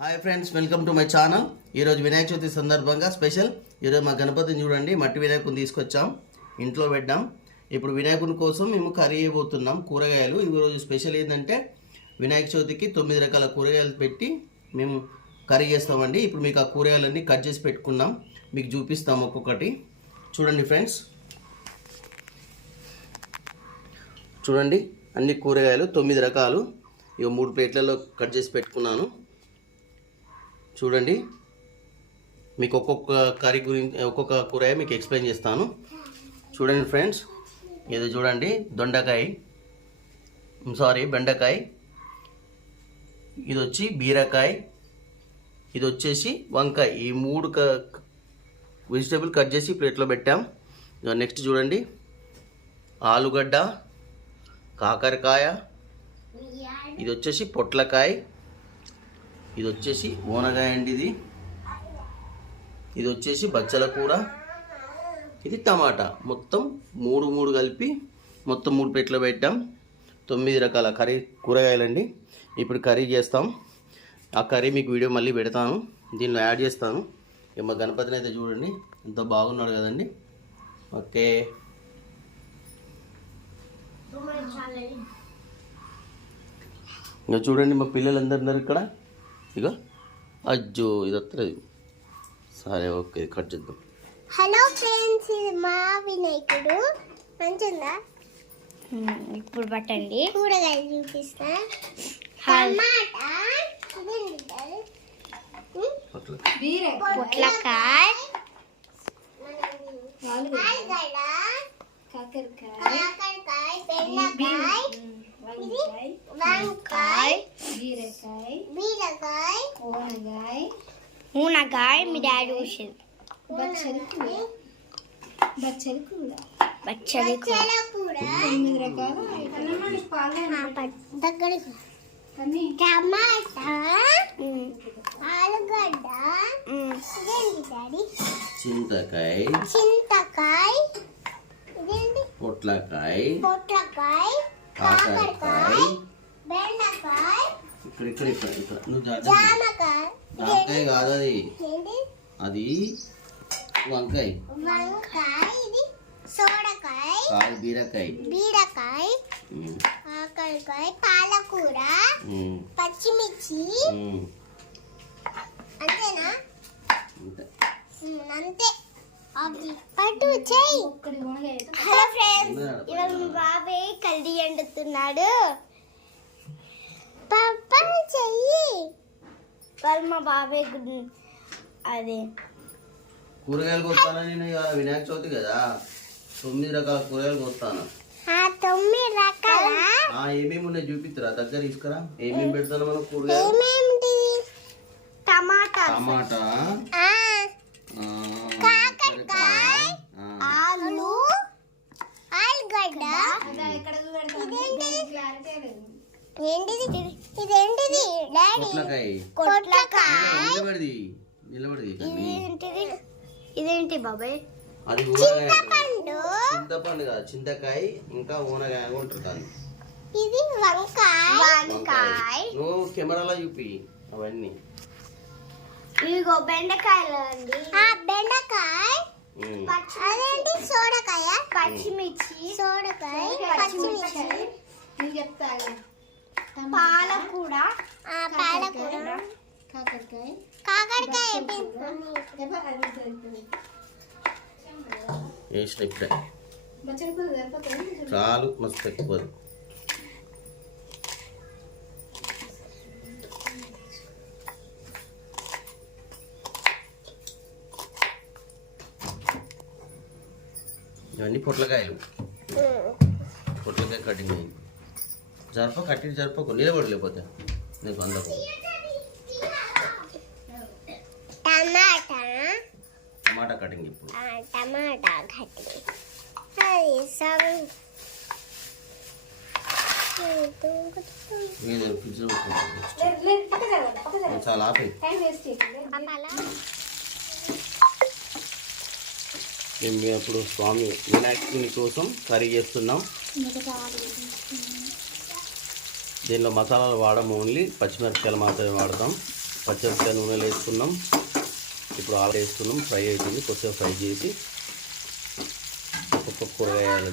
Hi friends welcome to my channel ఈరోజు వినాయక చవితి సందర్భంగా special ఈరోజు మా గణపతిని చూడండి మట్టి వినాయకుని తీసుకొచ్చాం ఇంట్లో పెట్టాం. ఇప్పుడు వినాయకుని కోసం మేము కర్రీ చేయబోతున్నాం కూరగాయలు. ఈరోజు స్పెషల్ ఏంటంటే వినాయక చవితికి తొమ్మిది రకాల కూరగాయలు పెట్టి మేము కర్రీ చేస్తామండి. ఇప్పుడు మీకు ఆ కూరగాయలన్నీ కట్ చేసి పెట్టుకున్నాం. మీకు చూపిస్తాం ఒక్కొక్కటి. చూడండి ఫ్రెండ్స్ చూడండి అన్ని కూరగాయలు తొమ్మిది రకాలు. ఇక మూడు ప్లేట్లలో కట్ చేసి పెట్టుకున్నాను. చూడండి. మీకు ఒక్కొక్క కర్రీ గురించి ఒక్కొక్క కూరగాయ మీకు ఎక్స్ప్లెయిన్ చేస్తాను. చూడండి ఫ్రెండ్స్ ఇది చూడండి దొండకాయ. సారీ బెండకాయ. ఇది వచ్చి బీరకాయ. ఇది వచ్చేసి వంకాయ. ఈ మూడు క వెజిటేబుల్ కట్ చేసి ప్లేట్లో పెట్టాం. నెక్స్ట్ చూడండి. ఆలుగడ్డ కాకరకాయ. ఇది వచ్చేసి పొట్లకాయ. ఇది వచ్చేసి ఓనగాయ అండి ఇది ఇది వచ్చేసి బచ్చల కూర. ఇది టమాటా. మొత్తం మూడు మూడు కలిపి మొత్తం మూడు పెట్లో పెట్టాం. తొమ్మిది రకాల కర్రీ కూరగాయలండి. ఇప్పుడు కర్రీ చేస్తాం. ఆ కర్రీ మీకు వీడియో మళ్ళీ పెడతాను. దీనిలో యాడ్ చేస్తాను. ఇక మా గణపతిని అయితే చూడండి. ఎంత బాగున్నాడు కదండి. ఓకే. ఇంకా చూడండి మా పిల్లలందరూ ఉన్నారు ఇక్కడ. ఇక అజ్జో ఇది. వస్తుంది సరే ఓకే కట్ చేద్దాం. హలో ఫ్రెండ్స్ ఇది మా వినాయకుడు. మంచిగా ఇప్పుడు పట్టండి. కూరగాయలు చూపిస్తా. టమాటా పొట్లకాయ కాకరకాయ. బెండకాయ వంకాయ బీరకాయ ఊనకాయ మీ డాడీ ఊసింది బచ్చలి బచ్చలి కూర. బచ్చల కూర. ఆ, ప- దగ్గర టమాటా ఆలుగడ్డ చింతకాయ. చింతకాయ పొట్లకాయ. పొట్లకాయ కాకరకాయ ఇక్కడ ఇక్కడ ఇక్కడ ఇక్కడ. నువ్వు జాగ్రత్త. జామకాయ. జామకాయ కాదు అది. అది వంకాయ. వంకాయ ఇది. సోడకాయ కాదు బీరకాయ. బీరకాయ. కాకరకాయ పాలకూర. పచ్చిమిర్చి. అంతేనా? అంతే. పట్టు చేయి హలో ఫ్రెండ్స్ ఇవాళ మా బాబాయ్ కల్లి ఎండుతున్నాడు పప్ప చెయ్యి. వాళ్ళు మా బాబాయ్ అదే. కూరగాయలు కొత్తాను నేను ఇవాళ వినాయక చవితి కదా? తొమ్మిది రకాల కూరగాయలు కొత్తాను ఆ తొమ్మిది రకాల? ఆ ఏమేమి ఉన్నాయి చూపిస్తారా దగ్గర తీసుకురా. ఏమేమి పెడతాను మనం కూరగాయలు? టమాటా? టమాటా ఆ, ఆ, కాకరకాయ ఆ, ఆలు ఆలుగడ్డ ఏంటిది ఇదేంటిది? డాడీ పొట్లకాయ కొట్లకాయ. నిలబడిది. నిలబడిది తల్లి. ఏంటిది ఇదేంటి బాబాయ్? అది ఊనగాయ అంటారు. పండు చింతపండు కాదు చింతకాయ ఇంకా ఊనగాయ ఉంటుంది దాన్ని ఇది వంకాయ. వంకాయ. నువ్వు కెమెరాలో చూపి అవన్నీ. ఇదిగో బెండకాయలు అండి. ఆ బెండకాయ. అదేంటి? సోడకాయ? పచ్చిమిర్చి. సోడకాయ పచ్చిమిర్చి. పాలకూర. ఆ పాలకూర. కాకరకాయ. వేసిన ఇప్పుడే చాలు మస్తు ఎక్కువ ఇవన్నీ పొట్లకాయలు. పొట్లకాయ కటింగ్. అయింది జరప కట్టి జరపకు నిలబడి లేకపోతే నీకు అందకు టమాటా. టమాటా కటింగ్ ఇప్పుడు. ఆ, టమాటా పెట్టుకుంటారు చాలా ఆపే మేము అప్పుడు స్వామి వినాయకుని కోసం కర్రీ చేస్తున్నాం. దీనిలో మసాలాలు వాడము ఓన్లీ. పచ్చిమిరపకాయలు మాత్రమే వాడతాం. పచ్చిమిరపకాయ నూనెలో వేసుకున్నాం. ఇప్పుడు ఆలు వేసుకున్నాం. ఫ్రై అవుతుంది కొద్దిగా ఫ్రై చేసి ఒక్కొక్క కూరగాయలు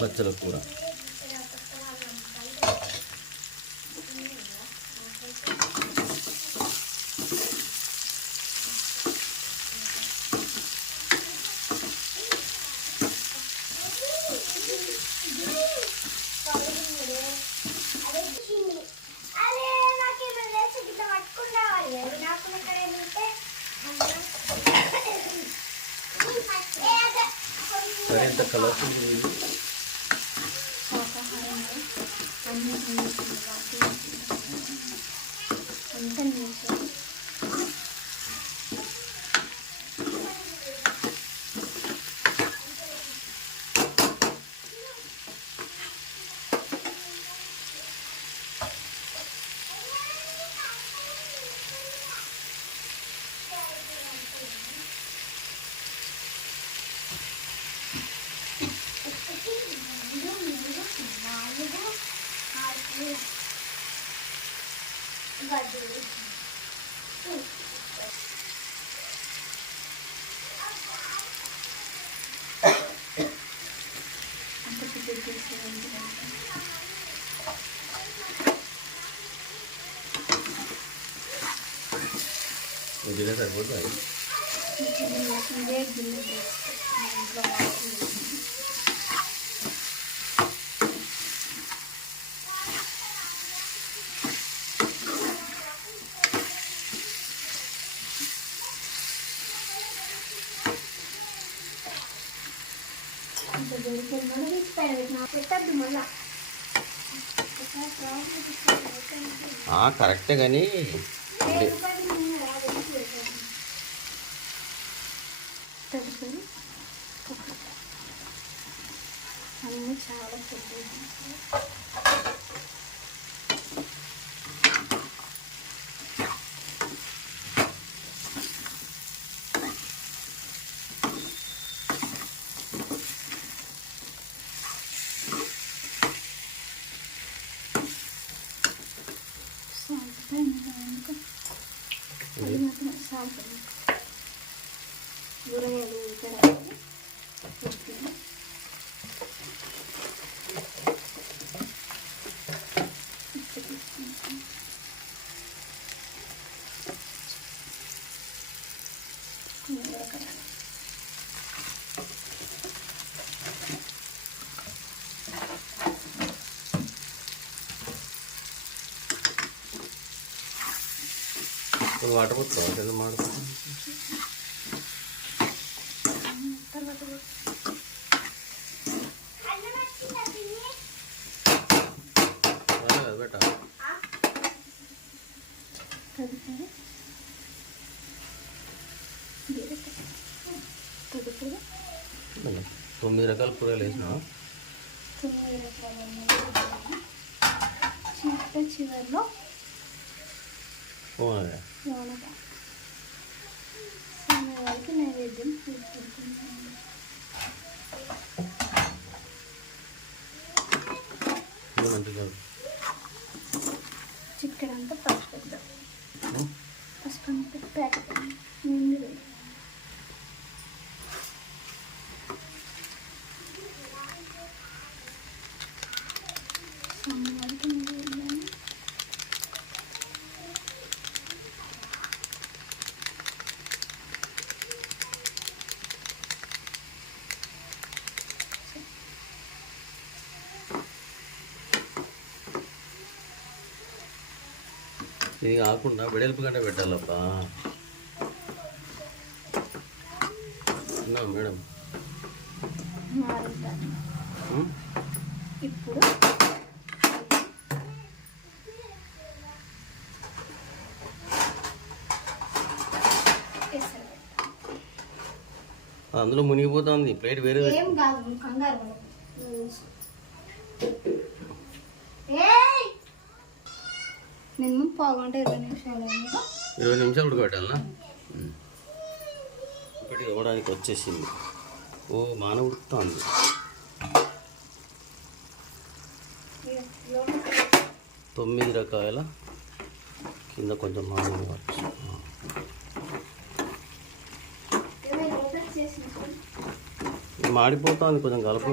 బచ్చల కూర. ఎంత కలర్ఫుల్ ఉంది శాకాహారంగా అన్ని అంతా నేర్చాను ఒకటి, రెండు, మూడు, నాలుగు, ఐదు. గడ్డి. అంత ప్రిపేర్ చేసేది ఇదిగా సరిపోతుంది ఇదే గిన్నె వేసుకుంటాను. ఇంట్లో వాటర్ వేసి. ఇంత దొరికింది మళ్ళీ తీసి పైన పెట్టిన పెట్టద్దు మళ్ళా ఒకసారి ప్రాబ్లం తీసుకొని కరెక్టే కానీ తదుపరి అన్నీ చాలా పెద్ద సాల్ట్ పైన కూరగాయలు ఉడకడానికి పెట్టిన వాటర్ పోతుంది కదా మాడుతుంది తర్వాత అన్నం వచ్చిందా పిన్ని? బేట ఆ? తదుపరి బీరకాయ తదుపరి తొమ్మిది రకాల కూరలు వేసినా తొమ్మిది రకాల చిట్ట చివరిలో ఓయ్. నైవేద్యం తీసుకుంటున్నాను ఇది మంచిగా అంతా పసుపు పసుపు అంతా ఇది కాకుండా వెడల్పు గంట పెట్టాలప్ప మేడం? ఇప్పుడు అందులో మునిగిపోతుంది. ప్లేట్ వేరే. ఏం కాదు కంగారు పడకు. నేను పావుగంట ఇరవై నిమిషాలు ఇరవై నిమిషాలు ఉడకబెట్టాలనా? ఒకటి ఇవ్వడానికి వచ్చేసింది. ఓ మాన ఉడుకుతుంది. తొమ్మిది రకాల కింద కొంచెం మాన. ఇది మాడిపోతుంది కొంచెం కలుపు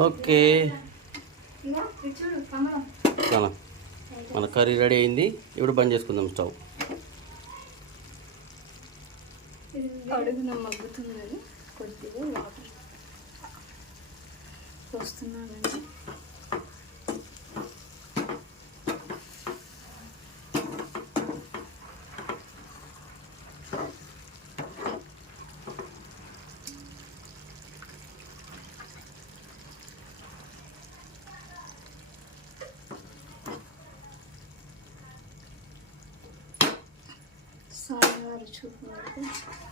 ఓకే. చాలా మన కర్రీ రెడీ అయింది. ఇప్పుడు బంద్ చేసుకుందాం స్టవ్ అడుగున మగ్గుతున్నది కొద్దిగా వాటర్ పోస్తున్నానండి స్వామివారు చూపు వరకు